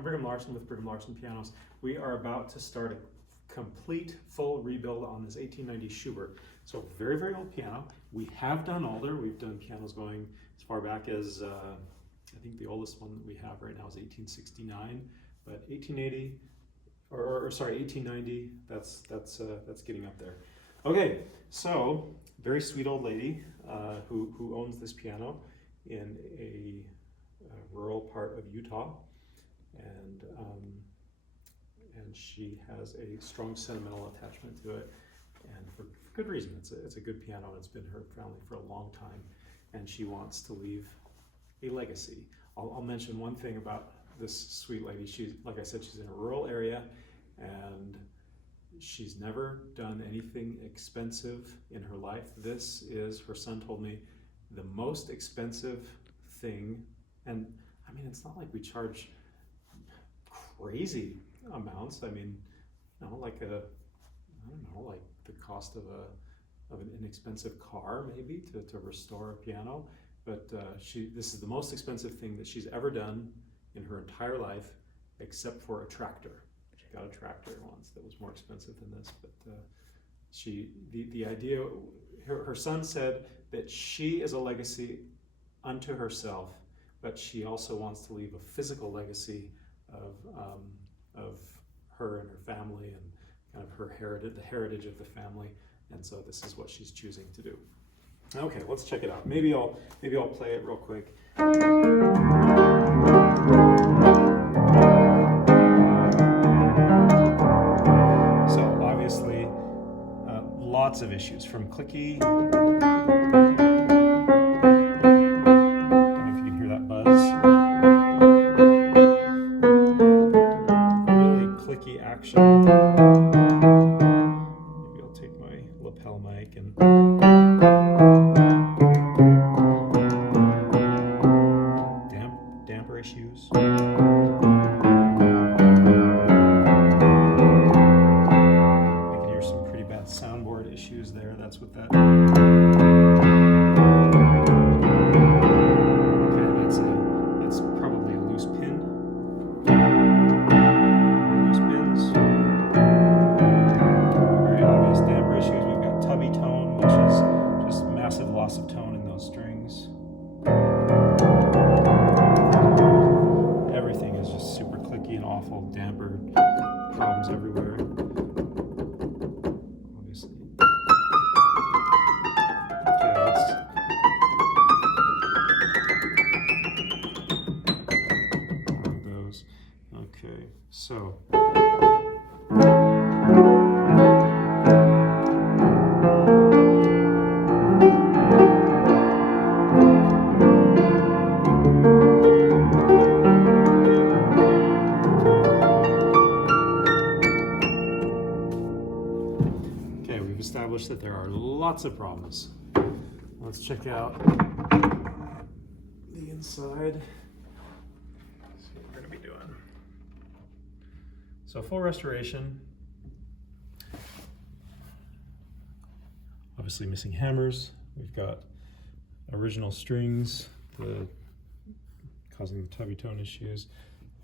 I'm Brigham Larson with Brigham Larson Pianos. We are about to start a complete full rebuild on this 1890 Schubert. So very, very old piano. We have done older. We've done pianos going as far back as, I think the oldest one that we have right now is 1869, but 1880, sorry, 1890, that's getting up there. Okay, so very sweet old lady who owns this piano in a rural part of Utah, and she has a strong sentimental attachment to it, and for good reason. It's a good piano, and it's been her family for a long time, and she wants to leave a legacy. I'll mention one thing about this sweet lady. She's, like I said, she's in a rural area, and she's never done anything expensive in her life. This is, her son told me, the most expensive thing. And I mean, it's not like we charge crazy amounts. I mean, you know, like I don't know, like the cost of an inexpensive car maybe to restore a piano. But this is the most expensive thing that she's ever done in her entire life, except for a tractor. She got a tractor once that was more expensive than this. But the idea, her son said that she is a legacy unto herself, but she also wants to leave a physical legacy of her and her family and kind of her heritage, the heritage of the family. And so this is what she's choosing to do. Okay, let's check it out. Maybe I'll play it real quick. So obviously, lots of issues from clicky. Action. Maybe I'll take my lapel mic and damper issues. I can hear some pretty bad soundboard issues there. That's what that. Okay, that's probably a loose pin. Loss of tone in those strings. Everything is just super clicky and awful, damper, problems everywhere. Obviously. Okay, those. Okay, so. Established that there are lots of problems. Let's check out the inside. Let's see what we're going to be doing. So full restoration. Obviously missing hammers. We've got original strings causing the tubby tone issues.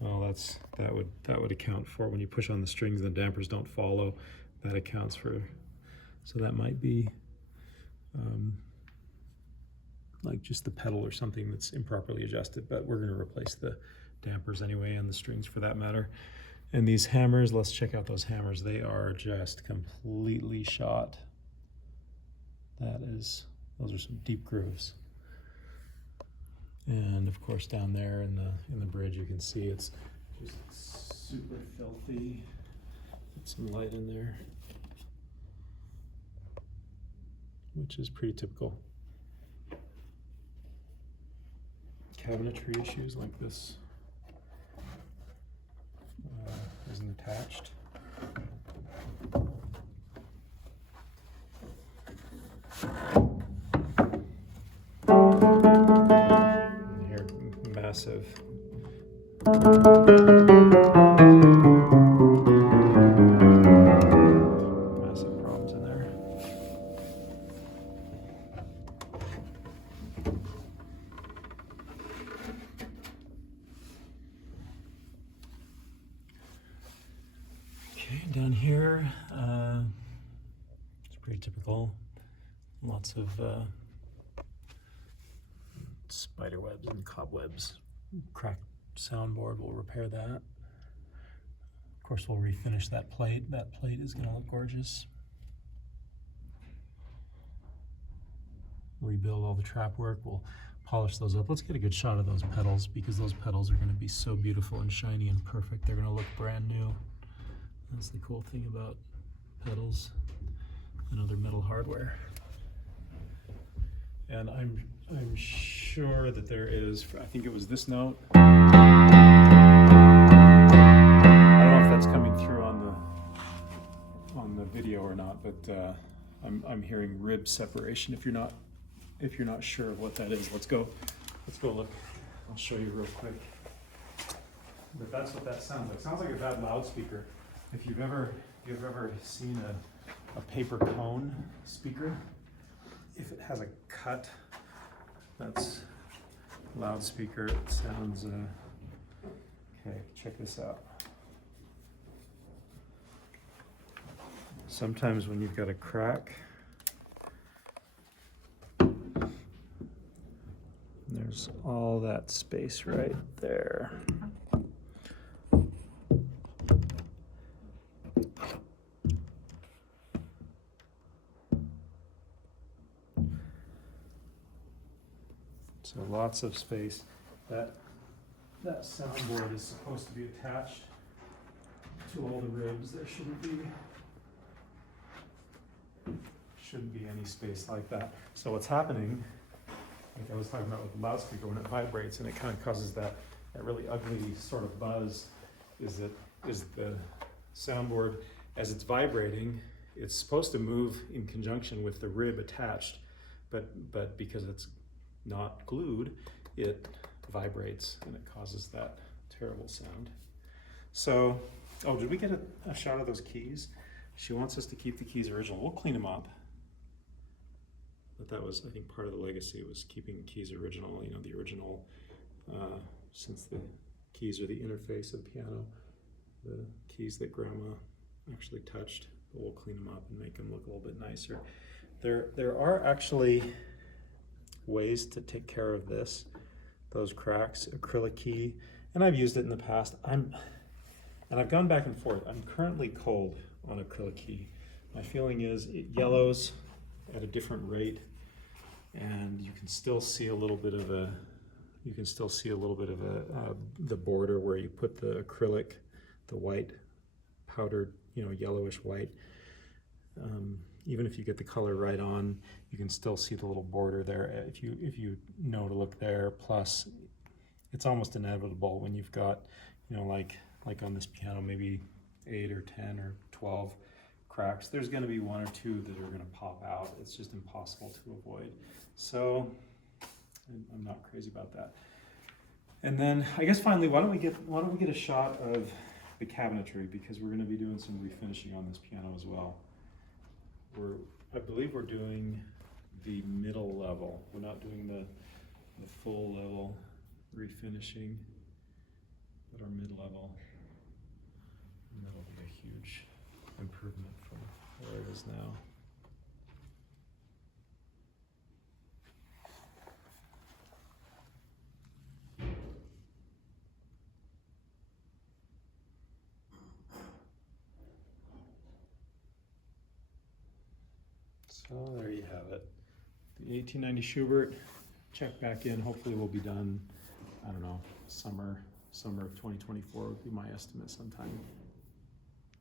Well, that would account for when you push on the strings and the dampers don't follow. That accounts for. So that might be like just the pedal or something that's improperly adjusted, but we're going to replace the dampers anyway and the strings for that matter. And these hammers, let's check out those hammers. They are just completely shot. Those are some deep grooves. And of course down there in the bridge you can see it's just super filthy. Put some light in there, which is pretty typical. Cabinetry issues like this isn't attached. And here, massive. Massive problems in there. Okay, down here, it's pretty typical. Lots of spider webs and cobwebs. Cracked soundboard, we'll repair that. Of course, we'll refinish that plate. That plate is gonna look gorgeous. Rebuild all the trap work, we'll polish those up. Let's get a good shot of those pedals because those pedals are gonna be so beautiful and shiny and perfect. They're gonna look brand new. That's the cool thing about pedals and other metal hardware. And I'm sure that there is, I think it was this note. I don't know if that's coming through on the video or not, but I'm hearing rib separation. If you're not sure of what that is, let's go look. I'll show you real quick. But that's what that sounds like. It sounds like a bad loudspeaker. If you've ever seen a paper cone speaker, if it has a cut, that's loudspeaker. It sounds, okay, check this out. Sometimes when you've got a crack, there's all that space right there. So lots of space. That soundboard is supposed to be attached to all the ribs. There shouldn't be any space like that. So what's happening, like I was talking about with the loudspeaker, when it vibrates and it kind of causes that really ugly sort of buzz, is the soundboard, as it's vibrating, it's supposed to move in conjunction with the rib attached, but because it's not glued, it vibrates and it causes that terrible sound. So, oh, did we get a shot of those keys? She wants us to keep the keys original. We'll clean them up. But that was, I think, part of the legacy was keeping the keys original, you know, the original, since the keys are the interface of the piano, the keys that Grandma actually touched, but we'll clean them up and make them look a little bit nicer. There are actually ways to take care of those cracks, acrylic key, and I've used it in the past. And I've gone back and forth. I'm currently cold on acrylic key. My feeling is it yellows at a different rate, and you can still see a little bit of the border where you put the acrylic, the white powdered, you know, yellowish white. Even if you get the color right on, you can still see the little border there if you know to look there. Plus, it's almost inevitable when you've got, you know, like on this piano, maybe 8 or 10 or 12 cracks. There's going to be 1 or 2 that are going to pop out. It's just impossible to avoid. So I'm not crazy about that. And then I guess finally, why don't we get a shot of the cabinetry, because we're going to be doing some refinishing on this piano as well. I believe we're doing the middle level. We're not doing the full level refinishing, but our mid-level, and that'll be a huge improvement from where it is now. So there you have it. The 1890 Schubert, check back in. Hopefully we'll be done, I don't know, summer of 2024 would be my estimate sometime.